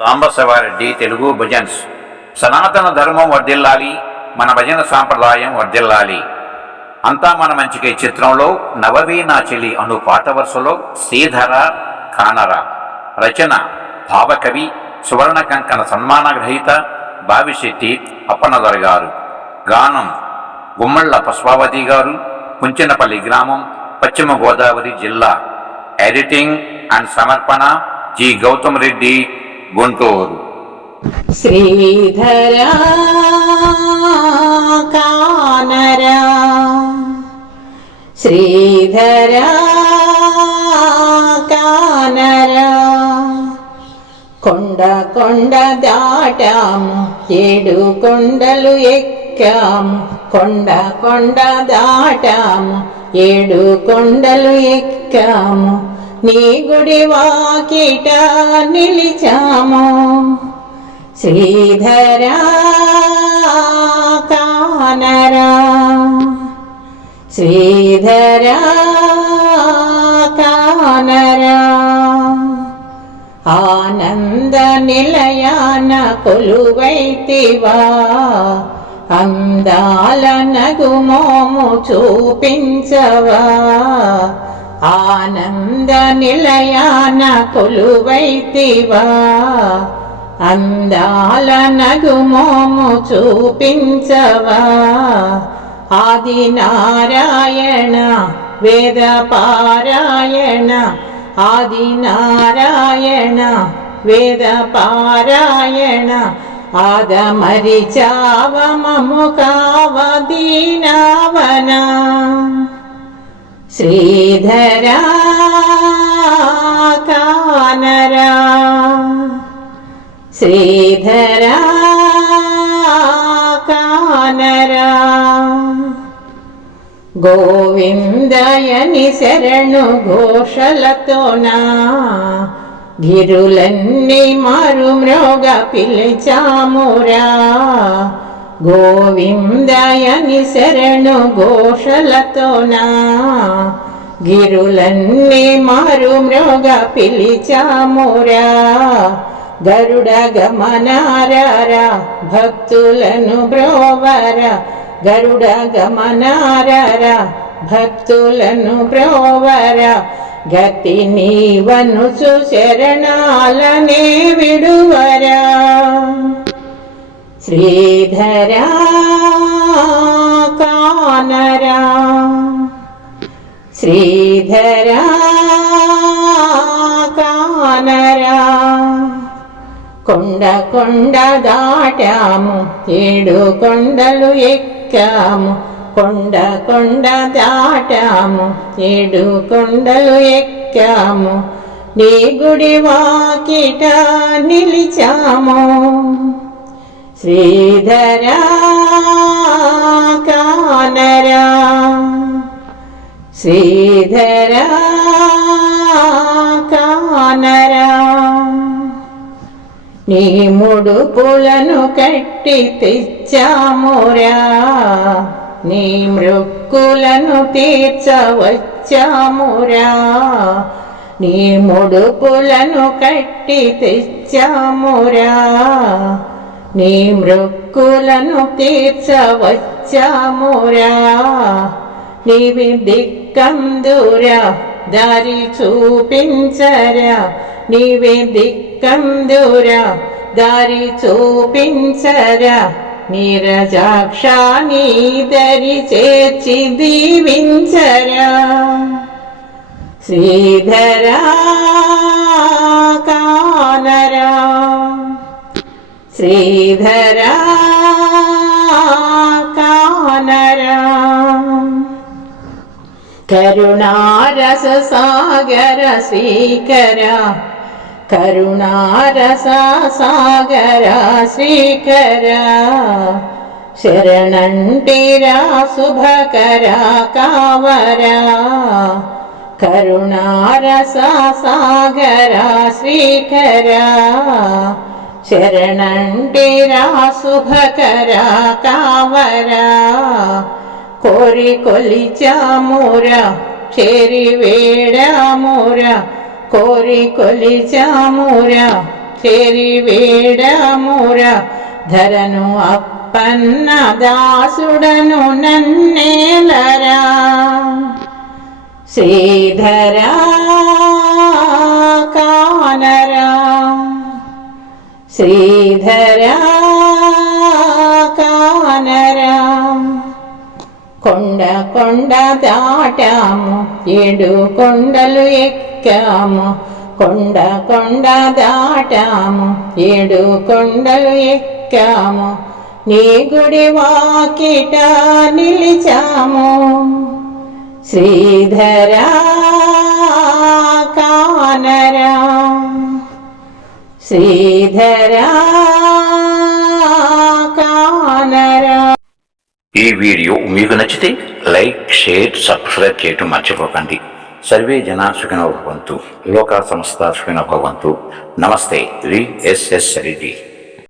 Sambasiva Reddy Telugu bhajans. సనాతన ధర్మం వర్ధిల్లాలి, మన భజన సాంప్రదాయం వర్ధిల్లాలి. అంతా మన మంచికి చిత్రంలో నవవీనా చెలి అను పాట వరుసలో శ్రీధర కానర. రచన భావకవి, సువర్ణ కంకణ సన్మాన గ్రహీత బావిశెట్టి అప్పన్నదొర గారు. గానం గుమ్మళ్ళ పుష్పావతి గారు, కుంచెనపల్లి గ్రామం, పశ్చిమ గోదావరి జిల్లా. ఎడిటింగ్ అండ్ సమర్పణ జి గౌతమ్ రెడ్డి, గుంటూరు. శ్రీధర కానర, శ్రీధర కానర. కొండ కొండ దాటాము, 7 కొండలు ఎక్కాము. కొండ కొండ దాటాము, 7 కొండలు ఎక్కాము. నీ గుడి వాకిట నిలిచాము. శ్రీధర కానర, శ్రీధర కానర. ఆనంద నిలయాన కొలువైతివా, అందాల నగుమోము చూపించవా. ఆనంద నిలయాన కొలువైతివా, అందాల నగుమోము చూపించవా. ఆది నారాయణ వేద పారాయణ, ఆది నారాయణ వేద పారాయణ. ఆదమరిచావ మము కావదీనావనా. శ్రీధర కానర, శ్రీధర కానర. గోవిందయని శరణు ఘోషలతోనా, గిరులన్నీ మారు మ్రోగ పిలిచామురా. గోవిందయని శరణు ఘోషలతోనా, గిరులన్నీ మారు మ్రోగ పిలిచామురా. గరుడ గమనారా భక్తులను బ్రోవర, గరుడ గమనారా భక్తులను బ్రోవర. గతి నీవనుచు శరణాలనే విడువరా. శ్రీధర కానర, శ్రీధర కానర. కొండ కొండ దాటాము, 7 కొండలు ఎక్కాము. కొండ కొండ దాటాము, 7 కొండలు ఎక్కాము. నీ గుడి వాకిట నిలిచాము. శ్రీధర కానర, శ్రీధర కానర. నీ ముడుపులను కట్టి తెచ్చామురా, నీ మృక్కులను తీర్చవచ్చామురా. నీ ముడుపులను కట్టి తెచ్చామురా, నీ మృక్కులను తీర్చవచ్చామురా. నీవి దిక్కందురా దారి చూపించరా, నీవే దిక్కందురా దారి చూపించరా. నీరజాక్ష నీ దరి చేర్చి దీవించరా. శ్రీధర కానర, శ్రీధర కానర. కరుణారస సాగర శ్రీకర, కరుణారస సాగర శ్రీకర. శరణంటిరా శుభకర కావరా. కరుణారస సాగర శ్రీకర. శరణంటిరా శుభకర కావరా. కోరి కొలిచామురా చేరి వేడామురా, కోరి కొలిచామురా చేరి వేడముర ధరను అప్పన్న దాసుడను నన్నేలరా శ్రీధరా కానరా శ్రీధరా కానరా కొండ కొండ దాటాము 7 కొండలు ఎక్కాము కొండ కొండ దాటాము 7 కొండలు ఎక్కాము నీ గుడి వాకిట నిలిచాము శ్రీధరా కానరా శ్రీధరా కానరా. ఈ వీడియో మీకు నచ్చితే లైక్, షేర్, సబ్స్క్రైబ్ చేయటం మర్చిపోకండి. సర్వే జన సుఖినో భవంతు, లోకా సమస్త సుఖినో భవంతు. నమస్తే. వి ఎస్ఎస్ రెడ్డి.